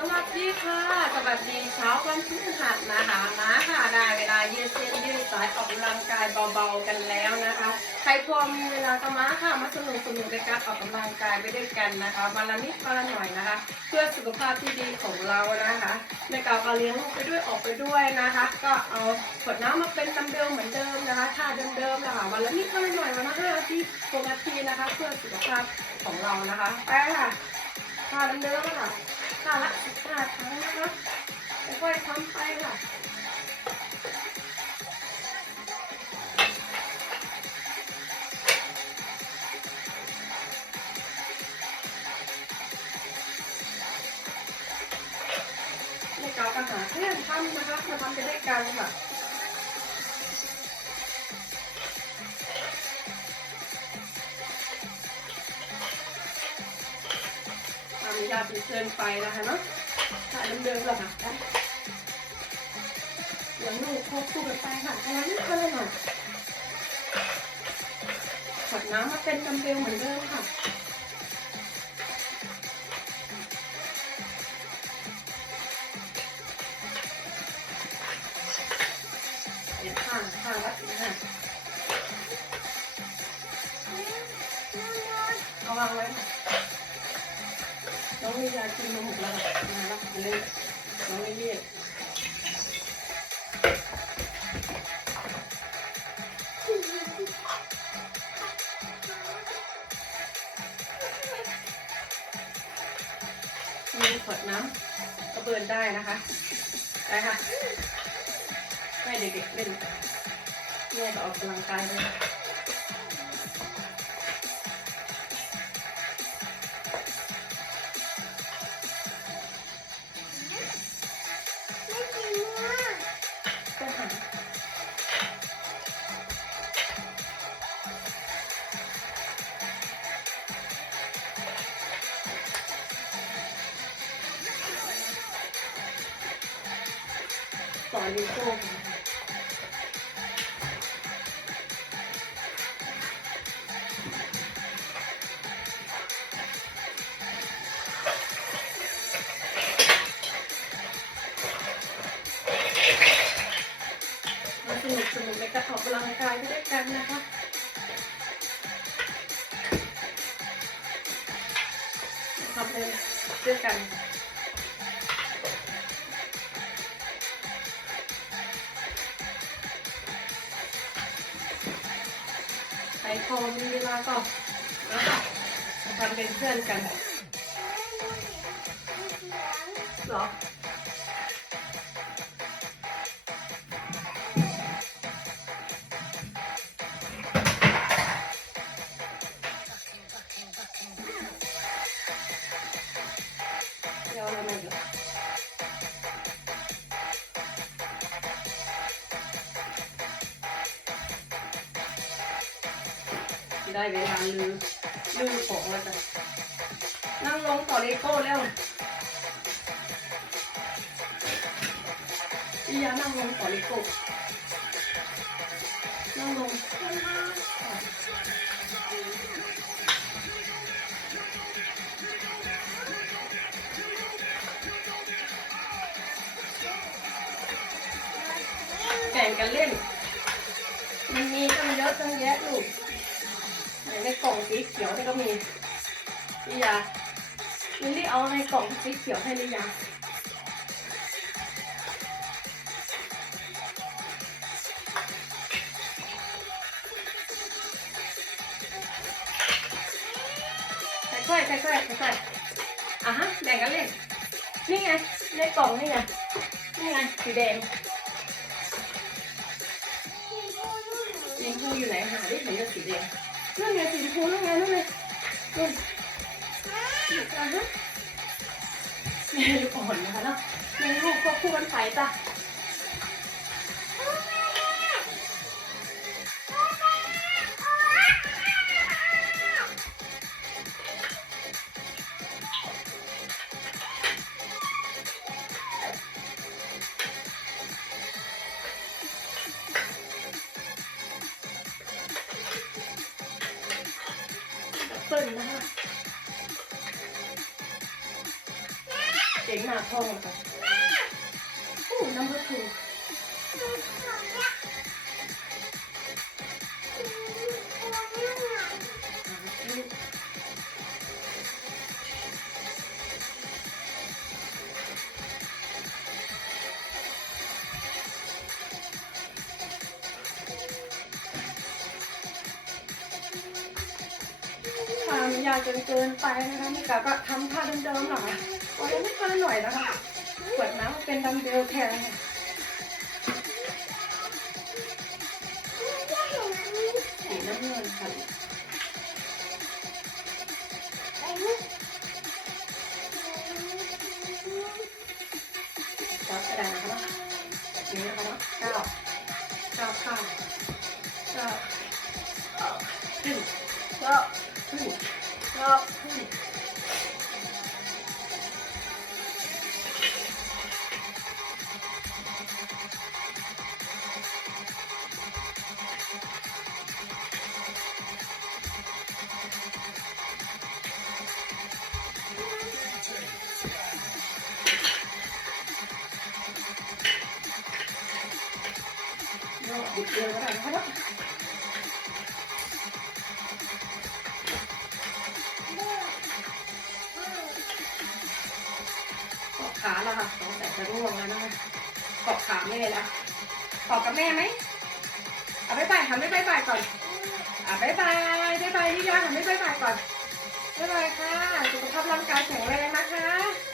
สวัสดีค่ะ สวัสดีเช้าวันพฤหัสนะคะมาค่ะได้เวลายืดเส้นยืดสายออกกำลังกายเบาๆกันแล้วนะคะ ใครพอมีเวลาก็มาค่ะมาสนุกสนุกในการออกกำลังกายไปด้วยกันนะคะวันละนิดวันละหน่อยนะคะ เพื่อสุขภาพที่ดีของเรานะคะในการก็เลี้ยงลูกไปด้วยออกไปด้วยนะคะ ก็เอาขวดน้ำมาเป็นดัมเบลเหมือนเดิมนะคะท่าเดิมๆนะคะวันละนิดวันละหน่อยวันละห้านาทีหกนาทีนะคะ เพื่อสุขภาพของเรานะคะไปค่ะ ทาเดิมๆค่ะค่ะละสิบห้าครั้งนะคะค่อยๆทำไปค่ะในการปัญหาเพื่อนทำนะคะมาทำไปด้วยกันค่ะ ยาจนเกินไปนะคะเนาะถ่าเดิมๆแล้วค่ะได้เดี๋ยวหนูควบคู่กันไปค่ะอันนั้นก็เลยหน่อยขวดน้ำมาเป็นดัมเบลเหมือนเดิมค่ะเดี๋ยวข้างข้างละสิค่ะเอาวางไว้ค่ะ น้องมียากินมาหมแล้วค่ะมาล้วมาเลยน้องไม่เรียกมีขวดน้ำกระเบิร์นได้นะคะได้ค่ะให้เด็กๆเล่นนแม่ก็ออกกำลังกายเลย ต่อลิโก้ค่ะมาสนุกสนุกในการออกกำลังกายได้วยกันนะคะทำเลยด้วยกัน พอมีเวลาก็นะคะมาทำเป็นเพื่อนกันเหรอ ได้เวลาลืมลืมของแล้วจ้ะนั่งลงต่อเลโก้แล้วอียานั่งลงต่อเลโก้นั่งลงแข่งกันเล่น มันมีตั้งเยอะตั้งแยะลูก ในกล่องสีเขียวนี่ก็มีลิยาลิลลี่เอาในกล่องสีเขียวให้ลิยาค่อยๆค่อยๆค่อยๆอะฮะแบ่งกันเล่น นี่ไงในกล่องนี่ไง นี่ไงสีแดงสีชมพูอยู่ไหนหาได้เห็นแต่สีแดง นั่นไงสีชมพูนั่นไงนั่นไงนู่นอะฮะแม่ลูกอ่อนนะคะเนาะแม่ลูกควบคู่กันไปจ้ะ เปิ้ลนะคะเจ๋งมากพ่อค่ะโอ้ number two ทำ ยากจนเกินไปนะคะนี่กะก็ทำท่าเดิมๆหรอคะเอาเล่นท่าหน่อยนะคะขวดน้ำเป็นดัมเบลแทนค่ะสีน้ำเงินค่ะจับกระดาษนะคะนี่นะคะเก้าเก้าข้างเก้าขึ้นเก้าขึ้น เก้าขึ้นเนา ขาแล้วค่ะสงสัยจะร่วงแล้วนะคะเกาะขาแม่แล้วเกาะกับแม่ไหมเอาบ๊ายบายค่ะไม่บ๊ายบายก่อนอะบ๊ายบายบ๊ายบายนี่ยาค่ะไม่บ๊ายบายก่อนบ๊ายบายค่ะ สุขภาพร่างกายแข็งแรงนะคะ